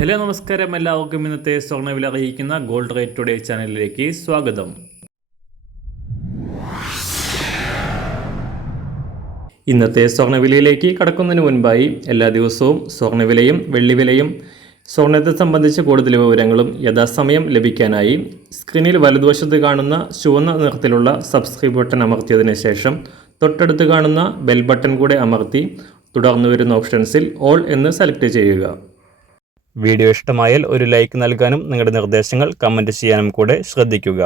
Hello നമസ്കാരം, എല്ലാവർക്കും ഇന്നത്തെ സ്വർണ്ണവില അറിയിക്കുന്ന ഗോൾഡ് റേറ്റ് ടുഡേ ചാനലിലേക്ക് സ്വാഗതം. ഇന്നത്തെ സ്വർണ്ണവിലയിലേക്ക് കടക്കുന്നതിന് മുൻപായി എല്ലാ ദിവസവും സ്വർണ്ണവിലയും വെള്ളിവിലയും സ്വർണ്ണത്തെ സംബന്ധിച്ച കൂടുതൽ വിവരങ്ങളും യഥാസമയം ലഭിക്കാനായി സ്ക്രീനിൽ വലതുവശത്ത് കാണുന്ന ചുവന്ന നിറത്തിലുള്ള സബ്സ്ക്രൈബ് ബട്ടൺ അമർത്തിയതിനു ശേഷം തൊട്ടടുത്ത് കാണുന്ന ബെൽ ബട്ടൺ കൂടെ അമർത്തി തുടർന്ന് വരുന്ന ഓപ്ഷൻസിൽ ഓൾ എന്ന് സെലക്ട് ചെയ്യുക. വീഡിയോ ഇഷ്ടമായാൽ ഒരു ലൈക്ക് നൽകാനും നിങ്ങളുടെ നിർദ്ദേശങ്ങൾ കമൻറ്റ് ചെയ്യാനും കൂടെ ശ്രദ്ധിക്കുക.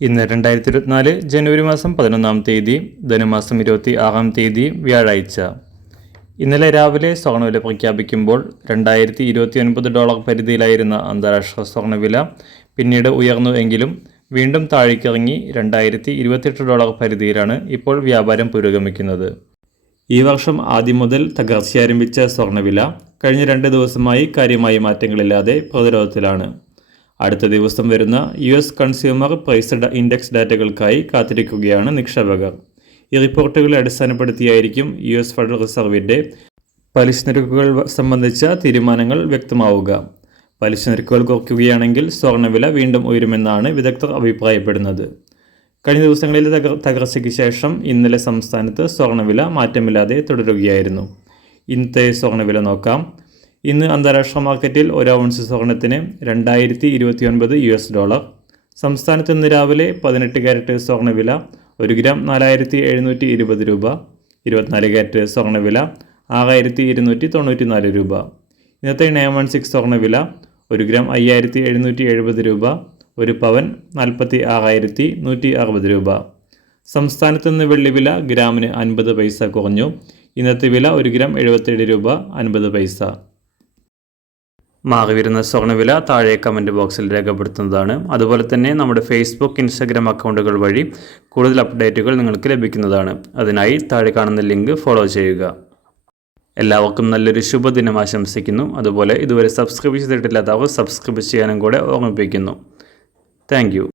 ഇന്ന് 2024 ജനുവരി മാസം 11-ാം തീയതി, ധനുമാസം 26-ാം തീയതി വ്യാഴാഴ്ച. ഇന്നലെ രാവിലെ സ്വർണ്ണവില പ്രഖ്യാപിക്കുമ്പോൾ $2029 പരിധിയിലായിരുന്ന അന്താരാഷ്ട്ര സ്വർണ്ണവില പിന്നീട് ഉയർന്നു എങ്കിലും വീണ്ടും താഴേക്കിറങ്ങി $2028 പരിധിയിലാണ് ഇപ്പോൾ വ്യാപാരം പുരോഗമിക്കുന്നത്. ഈ വർഷം ആദ്യം മുതൽ തകർച്ചയാരംഭിച്ച സ്വർണ്ണവില കഴിഞ്ഞ 2 ദിവസമായി കാര്യമായ മാറ്റങ്ങളില്ലാതെ പ്രതിരോധത്തിലാണ്. അടുത്ത ദിവസം വരുന്ന US കൺസ്യൂമർ പ്രൈസ് ഇൻഡെക്സ് ഡാറ്റകൾക്കായി കാത്തിരിക്കുകയാണ് നിക്ഷേപകർ. ഈ റിപ്പോർട്ടുകളെ അടിസ്ഥാനപ്പെടുത്തിയായിരിക്കും US ഫെഡറൽ റിസർവിൻ്റെ പലിശ നിരക്കുകൾ സംബന്ധിച്ച തീരുമാനങ്ങൾ വ്യക്തമാവുക. പലിശ നിരക്കുകൾ കുറയ്ക്കുകയാണെങ്കിൽ സ്വർണ്ണവില വീണ്ടും ഉയരുമെന്നാണ് വിദഗ്ധർ അഭിപ്രായപ്പെടുന്നത്. കഴിഞ്ഞ ദിവസങ്ങളിലെ തകർച്ചയ്ക്ക് ശേഷം ഇന്നലെ സംസ്ഥാനത്ത് സ്വർണ്ണവില മാറ്റമില്ലാതെ തുടരുകയായിരുന്നു. ഇന്നത്തെ സ്വർണ്ണവില നോക്കാം. ഇന്ന് അന്താരാഷ്ട്ര മാർക്കറ്റിൽ 1 ഔൺസ് സ്വർണ്ണത്തിന് $2029. സംസ്ഥാനത്ത് ഇന്ന് രാവിലെ 18 കാരറ്റ് സ്വർണ്ണവില 1 ഗ്രാം 4720 രൂപ. 24 കാരറ്റ് സ്വർണ്ണവില 6294 രൂപ. ഇന്നത്തെ 916 സ്വർണ്ണവില 1 ഗ്രാം 5770 രൂപ. 1 പവൻ 46,160 രൂപ. സംസ്ഥാനത്ത് നിന്ന് വെള്ളിവില ഗ്രാമിന് 50 പൈസ കുറഞ്ഞു. ഇന്നത്തെ വില 1 ഗ്രാം 77 രൂപ 50 പൈസ. മാറി വരുന്ന സ്വർണ്ണവില താഴെ കമൻറ്റ് ബോക്സിൽ രേഖപ്പെടുത്തുന്നതാണ്. അതുപോലെ തന്നെ നമ്മുടെ ഫേസ്ബുക്ക്, ഇൻസ്റ്റാഗ്രാം അക്കൗണ്ടുകൾ വഴി കൂടുതൽ അപ്ഡേറ്റുകൾ നിങ്ങൾക്ക് ലഭിക്കുന്നതാണ്. അതിനായി താഴെ കാണുന്ന ലിങ്ക് ഫോളോ ചെയ്യുക. എല്ലാവർക്കും നല്ലൊരു ശുഭദിനം ആശംസിക്കുന്നു. അതുപോലെ ഇതുവരെ സബ്സ്ക്രൈബ് ചെയ്തിട്ടില്ലാത്തവർ സബ്സ്ക്രൈബ് ചെയ്യാനും കൂടെ ഓർമ്മിപ്പിക്കുന്നു. Thank you.